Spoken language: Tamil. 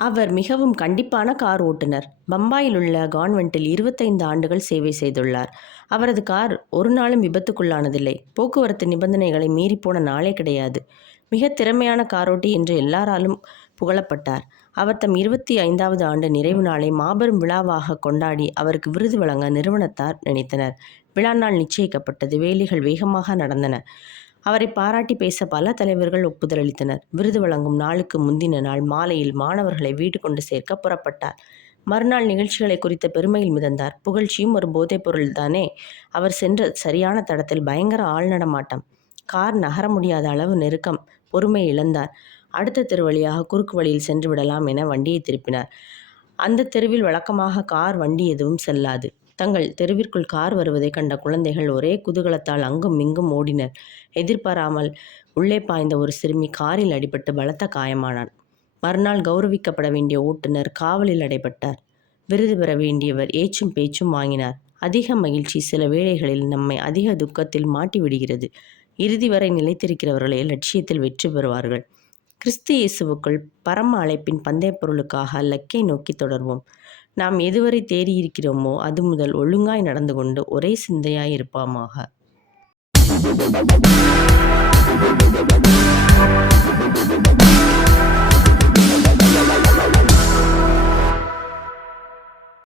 அவர் மிகவும் கண்டிப்பான கார் ஓட்டுநர். பம்பாயில் உள்ள கான்வென்ட்டில் இருபத்தைந்து ஆண்டுகள் சேவை செய்துள்ளார். அவரது கார் ஒரு நாளும் விபத்துக்குள்ளானதில்லை. போக்குவரத்து நிபந்தனைகளை மீறிப்போன நாளே கிடையாது. மிக திறமையான காரோட்டி என்று எல்லாராலும் புகழப்பட்டார். அவர் தம் இருபத்தி ஐந்தாவது ஆண்டு நிறைவு நாளை மாபெரும் விழாவாக கொண்டாடி அவருக்கு விருது வழங்க நிறுவனத்தார் நினைத்தனர். விழா நாள் நிச்சயிக்கப்பட்டது. வேலைகள் வேகமாக நடந்தன. அவரை பாராட்டி பேச பல தலைவர்கள் ஒப்புதல் அளித்தனர். விருது வழங்கும் நாளுக்கு முந்தின நாள் மாலையில் மாணவர்களை வீடு கொண்டு சேர்க்க புறப்பட்டார். மறுநாள் நிகழ்ச்சிகளை குறித்த பெருமையில் மிதந்தார். புகழ்ச்சியும் ஒரு போதைப் பொருள்தானே? அவர் சென்ற சரியான தடத்தில் பயங்கர ஆள் நடமாட்டம். கார் நகர முடியாத அளவு நெருக்கம் பொறுமை இழந்தார். அடுத்த தெரு வழியாக குறுக்கு வழியில் சென்று விடலாம் என வண்டியை திருப்பினார். அந்த தெருவில் வழக்கமாக கார் வண்டி எதுவும் செல்லாது. தங்கள் தெருவிற்குள் கார் வருவதைக் கண்ட குழந்தைகள் ஒரே குதூகலத்தால் அங்கும் இங்கும் ஓடினர். எதிர்பாராமல் உள்ளே பாய்ந்த ஒரு சிறுமி காரில் அடிபட்டு பலத்த காயமானான் மறுநாள் கௌரவிக்கப்பட வேண்டிய ஓட்டுநர் காவலில் அடைபட்டார். விருது பெற வேண்டியவர் ஏச்சும் பேச்சும் வாங்கினார். அதிக மகிழ்ச்சி சில வேளைகளில் நம்மை அதிக துக்கத்தில் மாட்டி விடுகிறது இறுதி வரை நிலைத்திருக்கிறவர்களே லட்சியத்தில் வெற்றி பெறுவார்கள். கிறிஸ்து இயேசுவுக்குள் பரம அழைப்பின் பந்தயப் பொருளுக்காக லக்கை நோக்கி தொடர்வோம். நாம் எதுவரை தேறியிருக்கிறோமோ அது முதல் ஒழுங்காய் நடந்து கொண்டு ஒரே சிந்தையாய் இருப்போமாக.